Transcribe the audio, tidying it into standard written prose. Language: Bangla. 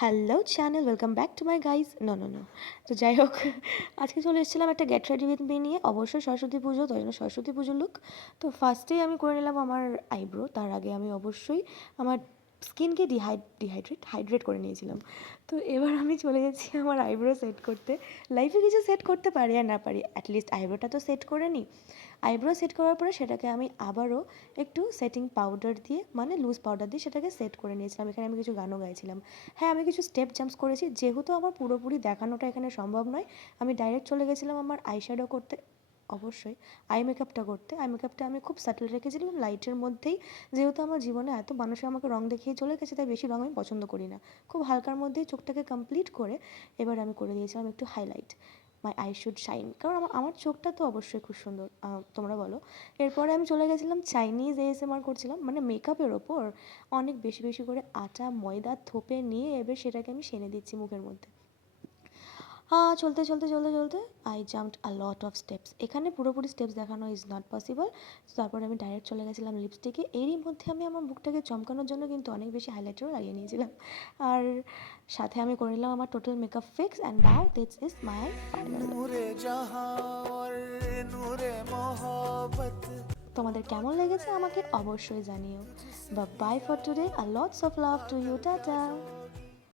Hello channel, welcome back to my guys. No. তো যাই হোক, আজকে চলে এসেছিলাম একটা গেট রেডি উইথ মি নিয়ে। অবশ্যই সরস্বতী পুজো, তাই জন্য সরস্বতী পুজোর লুক। তো ফার্স্টেই আমি করে নিলাম আমার আইব্রো। তার আগে আমি অবশ্যই আমার স্কিনকে হাইড্রেট করে নিয়েছিলাম। তো এবার আমি চলে যাচ্ছি আমার আইব্রো সেট করতে। লাইফে কিছু সেট করতে পারি আর না পারি, অ্যাটলিস্ট আইব্রোটা তো সেট করে নিই। আইব্রো সেট করার পরে সেটাকে আমি আবারও একটু সেটিং পাউডার দিয়ে, মানে লুজ পাউডার দিয়ে সেটাকে সেট করে নিয়েছিলাম। এখানে আমি কিছু গানও গাইছিলাম। হ্যাঁ, আমি কিছু স্টেপ জাম্পস করেছি, যেহেতু আমার পুরোপুরি দেখানোটা এখানে সম্ভব নয়। আমি ডাইরেক্ট চলে গেছিলাম আমার আইশ্যাডো করতে, অবশ্যই আই মেকআপটা করতে। আই মেকআপটা আমি খুব সাটল রেখেছিলাম, লাইটের মধ্যেই। যেহেতু আমার জীবনে এত মানুষে আমাকে রং দেখিয়ে চলে গেছে, তাই বেশি রং আমি পছন্দ করি না। খুব হালকার মধ্যেই চোখটাকে কমপ্লিট করে এবার আমি করে দিয়েছিলাম একটু highlight. My I should shine, কারণ আমার চোখটা তো অবশ্যই খুব সুন্দর, তোমরা বলো। এরপরে আমি চলে গেছিলাম চাইনিজ এএসএমআর করছিলাম, মানে মেকআপের ওপর অনেক বেশি বেশি করে আটা ময়দা থোপে নিয়ে এবার সেটাকে আমি সেনে দিচ্ছি মুখের মধ্যে। চলতে চলতে চলতে চলতে I jumped a lot of steps. এখানে পুরোপুরি স্টেপস দেখানো ইজ নট পসিবল। তারপরে আমি ডাইরেক্ট চলে গেছিলাম লিপস্টিকে। এরই মধ্যে আমি আমার মুখটাকে চমকানোর জন্য কিন্তু অনেক বেশি হাইলাইটারও লাগিয়ে নিয়েছিলাম। আর সাথে আমি করে নিলাম আমার total makeup fix, and now this is my final look. তোমাদের কেমন লেগেছে আমাকে অবশ্যই জানিও। বাই ফর টুডে, আর lots of love to you, tata.